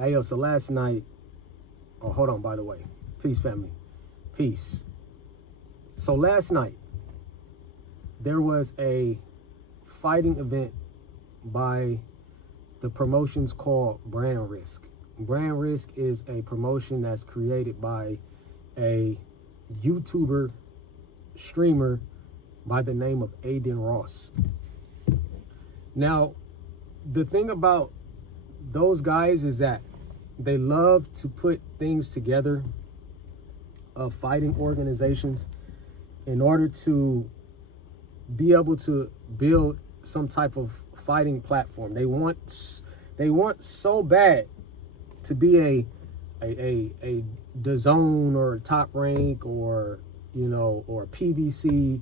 Hey, yo, so last night, oh, hold on, by the way. Peace, family. Peace. So last night, there was a fighting event by the promotions called Brand Risk. Brand Risk is a promotion that's created by a YouTuber streamer by the name of Aiden Ross. Now, the thing about those guys is that they love to put things together of fighting organizations in order to be able to build some type of fighting platform. They want so bad to be a DAZN or a Top Rank or or PBC,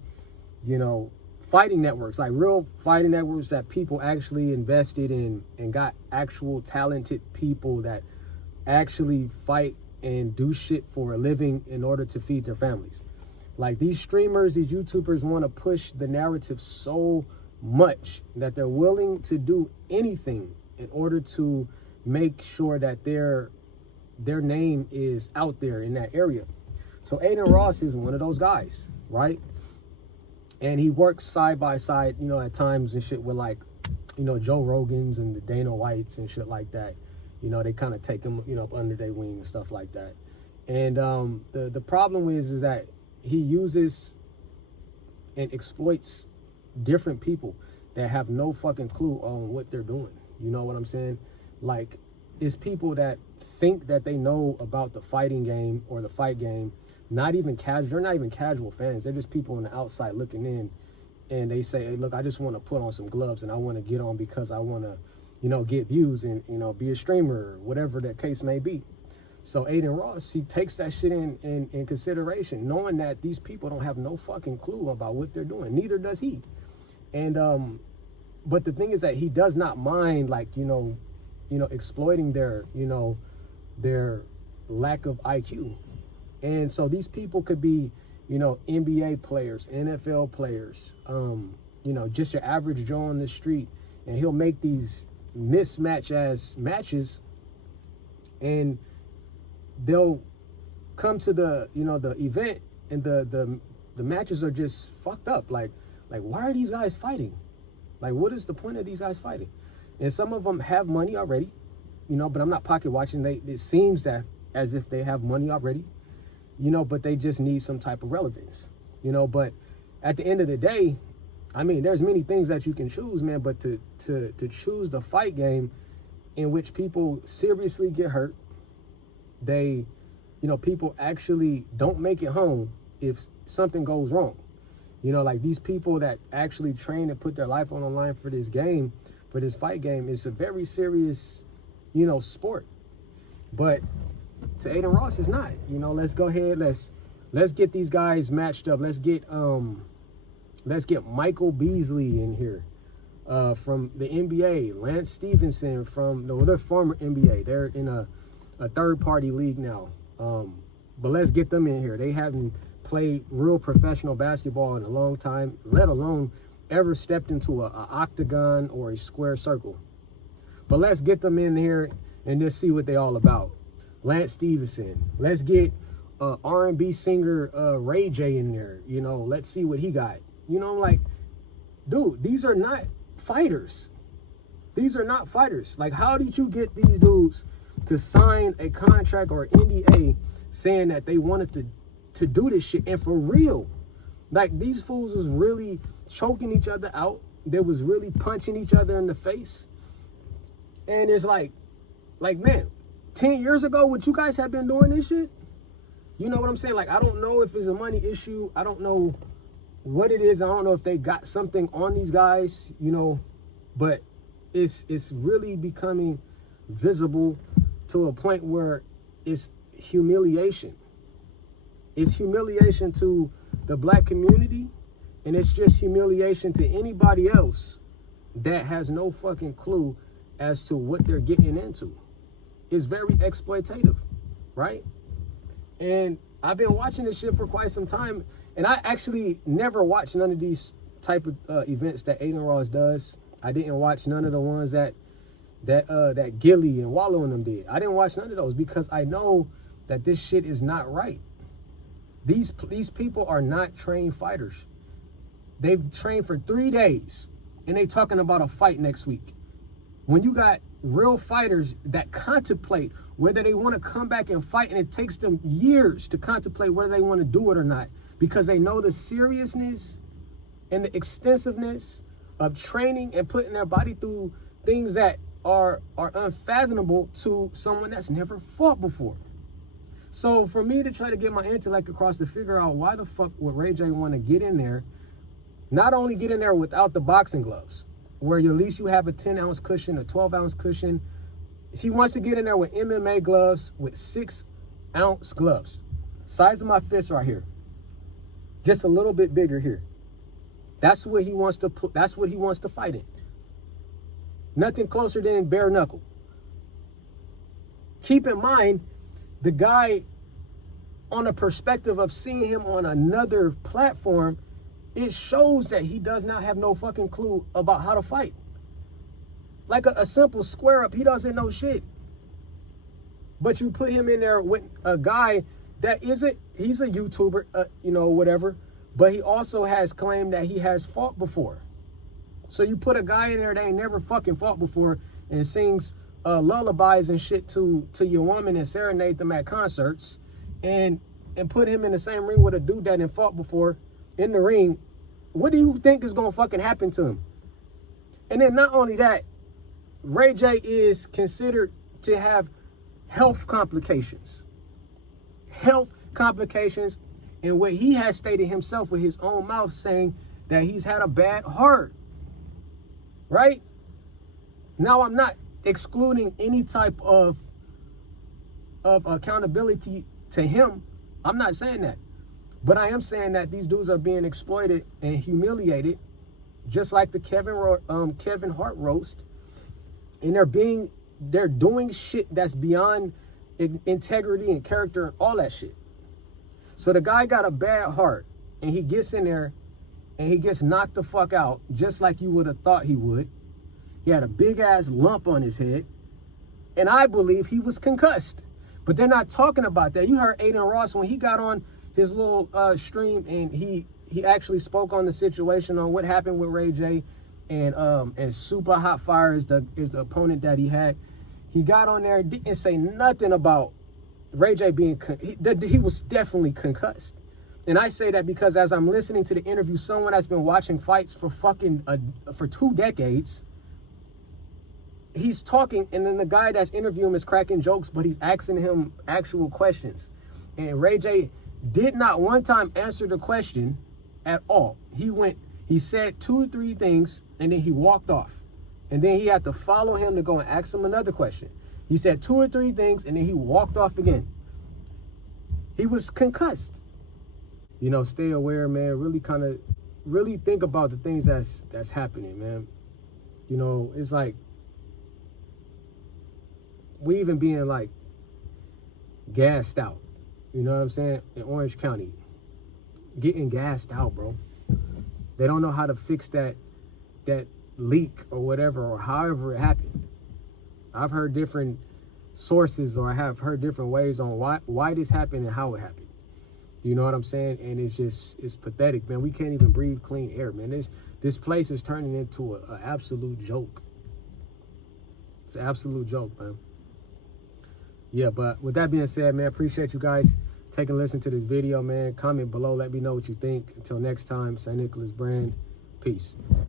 fighting networks, like real fighting networks that people actually invested in and got actual talented people that actually fight and do shit for a living in order to feed their families. Like these streamers, these YouTubers want to push the narrative so much that they're willing to do anything in order to make sure that their name is out there in that area. So Aiden Ross is one of those guys, right? And he works side by side, at times and shit with like, Joe Rogans and the Dana Whites and shit like that. They kind of take him, under their wing and stuff like that. And the problem is that he uses and exploits different people that have no fucking clue on what they're doing. You know what I'm saying? Like, it's people that think that they know about the fighting game or the fight game. Not even casual. They're not even casual fans. They're just people on the outside looking in, and they say, "Hey, look, I just want to put on some gloves and I want to get on because I want to, get views and be a streamer or whatever the case may be." So Aiden Ross, he takes that shit in consideration, knowing that these people don't have no fucking clue about what they're doing. Neither does he. And but the thing is that he does not mind, like exploiting their their lack of IQ. And so these people could be, NBA players, NFL players, just your average Joe on the street. And he'll make these mismatch ass matches, and they'll come to the, the event, and the matches are just fucked up. Like why are these guys fighting? Like, what is the point of these guys fighting? And some of them have money already, but I'm not pocket watching. It seems that as if they have money already. But they just need some type of relevance, but at the end of the day, I mean, there's many things that you can choose, man, but to choose the fight game in which people seriously get hurt, they, people actually don't make it home if something goes wrong, like these people that actually train and put their life on the line for this game, for this fight game, it's a very serious, sport. But to Aiden Ross, is not. Let's go ahead. Let's get these guys matched up. Let's get Michael Beasley in here from the NBA. Lance Stevenson from they're former NBA. They're in a third-party league now. But let's get them in here. They haven't played real professional basketball in a long time, let alone ever stepped into a octagon or a square circle. But let's get them in here and just see what they all about. Lance Stevenson. Let's get R&B singer Rayj in there. Let's see what he got. Like, dude, these are not fighters. These are not fighters. Like, how did you get these dudes to sign a contract or NDA saying that they wanted to do this shit? And for real, like, these fools was really choking each other out. They was really punching each other in the face. And it's like, man, 10 years ago, would you guys have been doing this shit? You know what I'm saying? Like, I don't know if it's a money issue. I don't know what it is. I don't know if they got something on these guys, but it's really becoming visible to a point where it's humiliation. It's humiliation to the black community, and it's just humiliation to anybody else that has no fucking clue as to what they're getting into. It's very exploitative, right? And I've been watching this shit for quite some time, and I actually never watched none of these type of events that Aiden Ross does. I didn't watch none of the ones that that Gilly and Wallow and them did. I didn't watch none of those because I know that this shit is not right. These people are not trained fighters. They've trained for 3 days and they talking about a fight next week. When you got real fighters that contemplate whether they want to come back and fight, and it takes them years to contemplate whether they want to do it or not, because they know the seriousness and the extensiveness of training and putting their body through things that are unfathomable to someone that's never fought before. So for me to try to get my intellect across to figure out why the fuck would Rayj want to get in there, not only get in there without the boxing gloves, where at least you have a 10-ounce cushion, a 12-ounce cushion. He wants to get in there with MMA gloves, with 6-ounce gloves. Size of my fist right here. Just a little bit bigger here. That's what he wants to put, that's what he wants to fight in. Nothing closer than bare knuckle. Keep in mind, the guy, on a perspective of seeing him on another platform, it shows that he does not have no fucking clue about how to fight. Like a simple square up, he doesn't know shit. But you put him in there with a guy that he's a YouTuber, you know, whatever, but he also has claimed that he has fought before. So you put a guy in there that ain't never fucking fought before and sings lullabies and shit to your woman and serenade them at concerts, and put him in the same ring with a dude that ain't fought before in the ring. What do you think is gonna fucking happen to him? And then not only that, Rayj is considered to have health complications. Health complications, and what he has stated himself with his own mouth, saying that he's had a bad heart. Right? Now, I'm not excluding any type of accountability to him. I'm not saying that. But I am saying that these dudes are being exploited and humiliated, just like the Kevin Hart roast. And they're doing shit that's beyond integrity and character and all that shit. So the guy got a bad heart, and he gets in there and he gets knocked the fuck out, just like you would have thought he would. He had a big ass lump on his head, and I believe he was concussed. But they're not talking about that. You heard Aiden Ross when he got on his little stream, and he actually spoke on the situation, on what happened with Rayj, and Super Hot Fire is the opponent that he had. He got on there and didn't say nothing about Rayj being he was definitely concussed. And I say that because as I'm listening to the interview, someone that's been watching fights for for 2 decades, he's talking, and then the guy that's interviewing him is cracking jokes, but he's asking him actual questions. And Rayj did not one time answer the question at all. He said 2 or 3 things, and then he walked off. And then he had to follow him to go and ask him another question. He said 2 or 3 things, and then he walked off again. He was concussed. You know, stay aware, man. Really think about the things that's happening, man. You know, it's like we even being like gassed out. You know what I'm saying? In Orange County, getting gassed out, bro. They don't know how to fix that leak or whatever, or however it happened. I've heard different sources, or I have heard different ways on why this happened and how it happened. You know what I'm saying? And it's pathetic, man. We can't even breathe clean air, man. This place is turning into an absolute joke. It's an absolute joke, man. Yeah, but with that being said, man, appreciate you guys taking a listen to this video, man. Comment below, let me know what you think. Until next time, St. Nicholas Brand, peace.